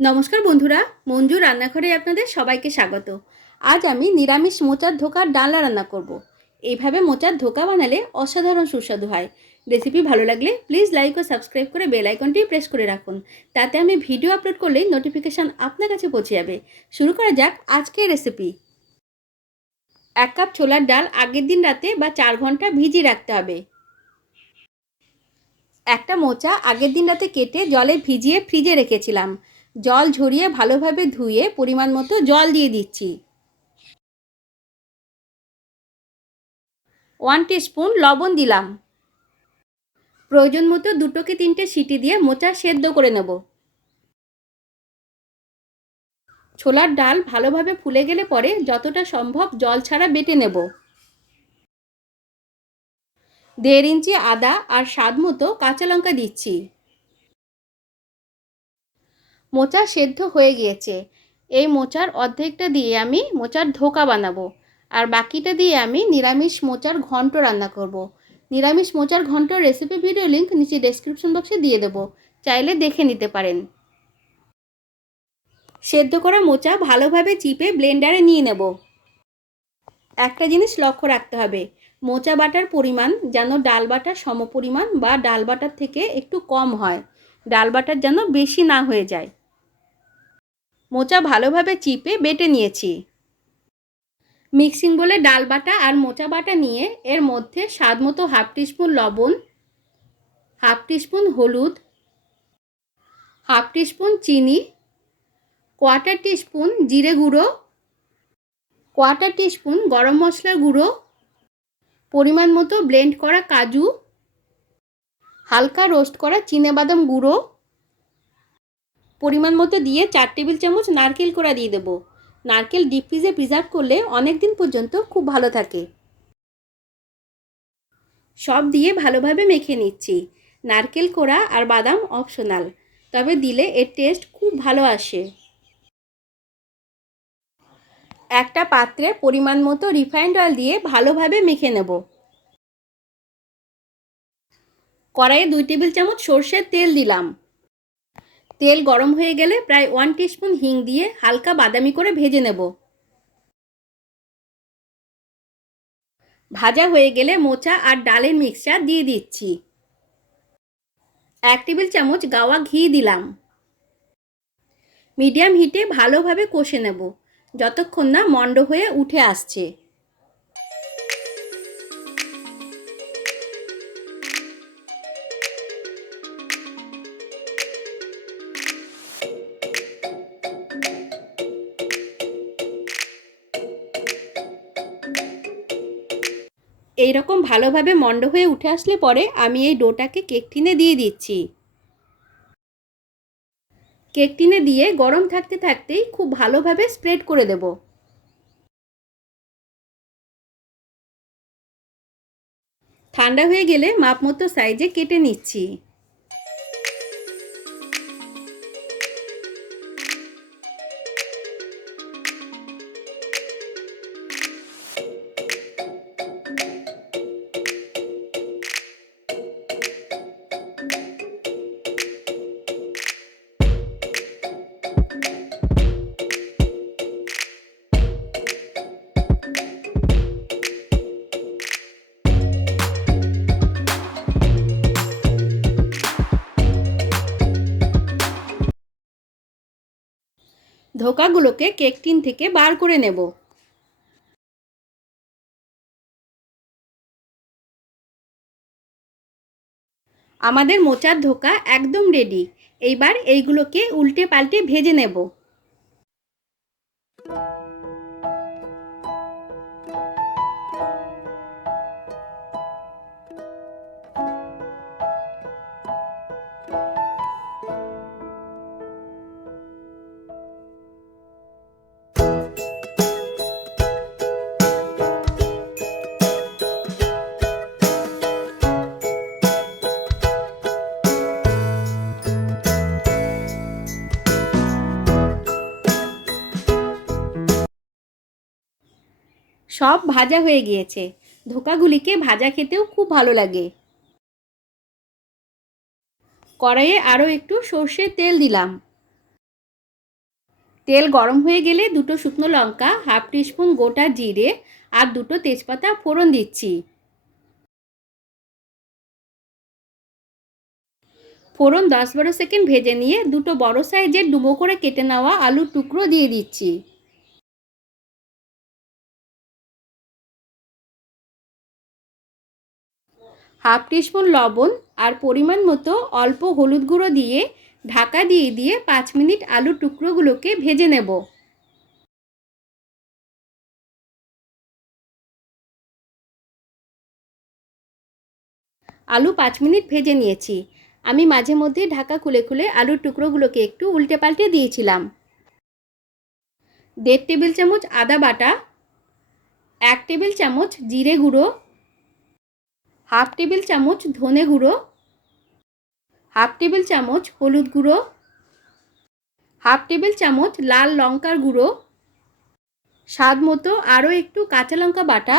নমস্কার বন্ধুরা, মঞ্জুর রান্নাঘরে আপনাদের সবাইকে স্বাগত। আজ আমি নিরামিষ মোচার ধোকার ডালনা রান্না করব। এইভাবে মোচার ধোকা বানালে অসাধারণ সুস্বাদু হয়। রেসিপি ভালো লাগলে প্লিজ লাইক ও সাবস্ক্রাইব করে বেল আইকনটি প্রেস করে রাখুন। তাতে আমি ভিডিও আপলোড করলেই নোটিফিকেশান আপনার কাছে পৌঁছে যাবে। শুরু করা যাক আজকের রেসিপি। 1 কাপ ছোলার ডাল আগের দিন রাতে বা 4 ঘন্টা ভিজিয়ে রাখতে হবে। একটা মোচা আগের দিন রাতে কেটে জলে ভিজিয়ে ফ্রিজে রেখেছিলাম। জল ঝরিয়ে ভালোভাবে ধুয়ে পরিমাণ মতো জল দিয়ে দিচ্ছি। 1 টিস্পুন লবণ দিলাম। প্রয়োজন মতো 2 থেকে 3টে সিটি দিয়ে মোচা সেদ্ধ করে নেব। ছোলার ডাল ভালোভাবে ফুলে গেলে পরে যতটা সম্ভব জল ছাড়া বেটে নেব। 1.5 ইঞ্চি আদা আর স্বাদ মতো কাঁচা লঙ্কা দিচ্ছি। মোচা সেদ্ধ হয়ে গিয়েছে। এই মোচার অর্ধেকটা দিয়ে আমি মোচার ধোকা বানাবো, আর বাকিটা দিয়ে আমি নিরামিষ মোচার ঘন্ট রান্না করব। নিরামিষ মোচার ঘন্টর রেসিপি ভিডিও লিঙ্ক নিচে ডেসক্রিপশন বক্সে দিয়ে দেবো, চাইলে দেখে নিতে পারেন। সেদ্ধ করা মোচা ভালোভাবে চিপে ব্লেন্ডারে নিয়ে নেব। একটা জিনিস লক্ষ্য রাখতে হবে, মোচা বাটার পরিমাণ যেন ডাল বাটার সমপরিমাণ বা ডাল বাটার থেকে একটু কম হয়। ডাল বাটার যেন বেশি না হয়ে যায়। মোচা ভালোভাবে চিপে বেটে নিয়েছি। মিক্সিং বলে ডাল বাটা আর মোচা বাটা নিয়ে এর মধ্যে স্বাদ মতো 1/2 টিস্পুন লবণ, 1/2 টিস্পুন হলুদ, 1/2 টিস্পুন চিনি, 1/4 টিস্পুন জিরে গুঁড়ো, 1/4 টিস্পুন গরম মশলার গুঁড়ো, পরিমাণ মতো ব্লেন্ড করা কাজু, হালকা রোস্ট করা চিনেবাদাম গুঁড়ো, পরিমাণ মতো দিয়ে 4 টেবিল চামচ নারকেল কোড়া দিয়ে দেবো। নারকেল ডিপ ফ্রিজে প্রিজার্ভ করলে অনেক দিন পর্যন্ত খুব ভালো থাকে। সব দিয়ে ভালোভাবে মেখে নিচ্ছি। নারকেল কোড়া আর বাদাম অপশনাল, তবে দিলে এর টেস্ট খুব ভালো আসে। একটা পাত্রে পরিমাণ মতো রিফাইন্ড অয়েল দিয়ে ভালোভাবে মেখে নেব। কড়াইয়ে 2 টেবিল চামচ সর্ষের তেল দিলাম। তেল গরম হয়ে গেলে প্রায় 1 টিস্পুন হিং দিয়ে হালকা বাদামি করে ভেজে নেব। ভাজা হয়ে গেলে মোচা আর ডালের মিক্সচার দিয়ে দিচ্ছি। 1 টেবিল চামচ গাওয়া ঘি দিলাম। মিডিয়াম হিটে ভালোভাবে কষে নেব যতক্ষণ না মন্ড হয়ে উঠে আসছে। এইরকম ভালোভাবে মন্ড হয়ে উঠে আসলে পরে আমি এই ডোটাকে কেক টিনে দিয়ে দিচ্ছি। কেক টিনে দিয়ে গরম থাকতে থাকতেই খুব ভালোভাবে স্প্রেড করে দেব। ঠান্ডা হয়ে গেলে মাপ মতো সাইজে কেটে নিচ্ছি। ধোকাগুলোকে কেক টিন থেকে বার করে নেব। আমাদের মোচার ধোকা একদম রেডি। এইবার এইগুলোকে উল্টে পাল্টে ভেজে নেব। সব ভাজা হয়ে গিয়েছে। ধোকাগুলিকে ভাজা খেতেও খুব ভালো লাগে। কড়াইয়ে আরও একটু সর্ষের তেল দিলাম। তেল গরম হয়ে গেলে দুটো শুকনো লঙ্কা, হাফ টিস্পুন গোটা জিরে আর দুটো তেজপাতা ফোড়ন দিচ্ছি। ফোড়ন 10-12 সেকেন্ড ভেজে নিয়ে দুটো বড় সাইজের ডুবো করে কেটে নেওয়া আলুর টুকরো দিয়ে দিচ্ছি। হাফ টিস্পুন লবণ আর পরিমাণ মতো অল্প হলুদ গুঁড়ো দিয়ে ঢাকা দিয়ে 5 মিনিট আলুর টুকরোগুলোকে ভেজে নেব। আলু 5 মিনিট ভেজে নিয়েছি। আমি মাঝে মধ্যে ঢাকা খুলে খুলে আলুর টুকরোগুলোকে একটু উল্টে পাল্টে দিয়েছিলাম। 1.5 টেবিল চামচ আদা বাটা, 1 টেবিল চামচ জিরে গুঁড়ো, হাফ টেবিল চামচ ধনে গুঁড়ো, হাফ টেবিল চামচ হলুদ গুঁড়ো, হাফ টেবিল চামচ লাল লঙ্কার গুঁড়ো, স্বাদ মতো আরও একটু কাঁচা লঙ্কা বাটা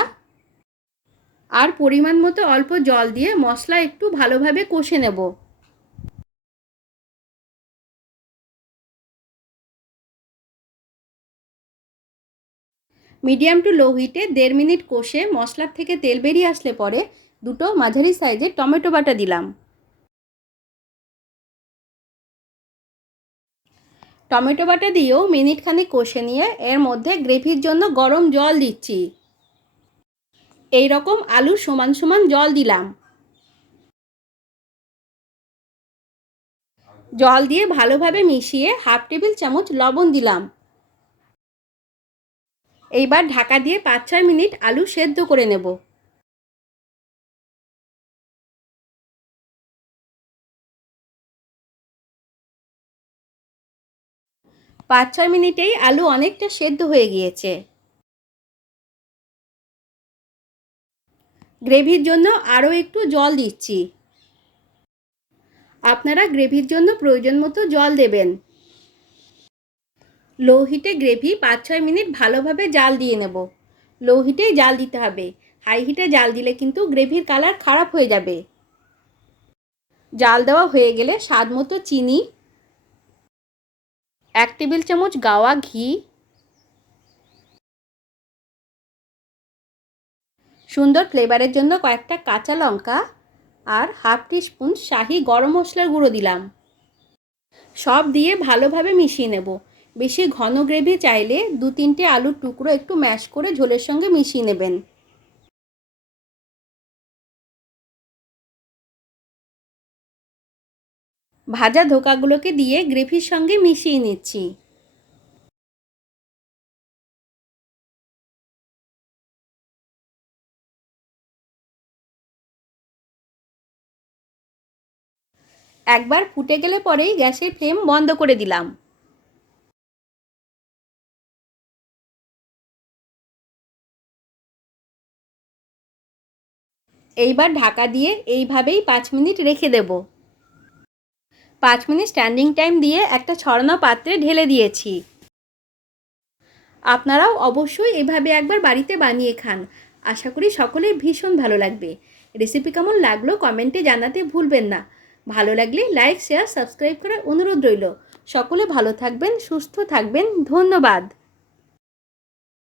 আর পরিমাণ মতো অল্প জল দিয়ে মশলা একটু ভালোভাবে কষে নেব। মিডিয়াম টু লো হিটে 1.5 মিনিট কষে মশলার থেকে তেল বেরিয়ে আসলে পরে দুটো মাঝারি সাইজের টমেটো বাটা দিলাম। টমেটো বাটা দিয়েও মিনিট খানেক কষে নিয়ে এর মধ্যে গ্রেভির জন্য গরম জল দিচ্ছি। এই রকম আলুর সমান সমান জল দিলাম। জল দিয়ে ভালোভাবে মিশিয়ে হাফ টেবিল চামচ লবণ দিলাম। এইবার ঢাকা দিয়ে 5-6 মিনিট আলু সেদ্ধ করে নেব। পাঁচ 6 মিনিটেই আলু অনেকটা সেদ্ধ হয়ে গিয়েছে। গ্রেভির জন্য আরও একটু জল দিচ্ছি। আপনারা গ্রেভির জন্য প্রয়োজন মতো জল দেবেন। লো হিটে গ্রেভি 5-6 মিনিট ভালোভাবে জাল দিয়ে নেব। লো হিটেই জাল দিতে হবে, হাই হিটে জাল দিলে কিন্তু গ্রেভির কালার খারাপ হয়ে যাবে। জাল দেওয়া হয়ে গেলে স্বাদ মতো চিনি, 1 টেবিল চামচ গাওয়া ঘি, সুন্দর ফ্লেভারের জন্য কয়েকটা কাঁচা লঙ্কা আর হাফ টিস্পুন শাহি গরম মশলার গুঁড়ো দিলাম। সব দিয়ে ভালোভাবে মিশিয়ে নেব। বেশি ঘন গ্রেভি চাইলে 2-3টে আলুর টুকরো একটু ম্যাশ করে ঝোলের সঙ্গে মিশিয়ে নেবেন। ভাজা ধোকাগুলোকে দিয়ে গ্রেভির সঙ্গে মিশিয়ে নিচ্ছি। একবার ফুটে গেলে পরেই গ্যাসের ফ্লেম বন্ধ করে দিলাম। এইবার ঢাকা দিয়ে এইভাবেই 5 মিনিট রেখে দেব। 5 মিনিট স্ট্যান্ডিং টাইম দিয়ে একটা ছড়ানো পাত্রে ঢেলে দিয়েছি। আপনারাও অবশ্যই এভাবে একবার বাড়িতে বানিয়ে খান। আশা করি সকলের ভীষণ ভালো লাগবে। রেসিপি কেমন লাগলো কমেন্টে জানাতে ভুলবেন না। ভালো লাগলে লাইক, শেয়ার, সাবস্ক্রাইব করার অনুরোধ রইল। সকলে ভালো থাকবেন, সুস্থ থাকবেন। ধন্যবাদ।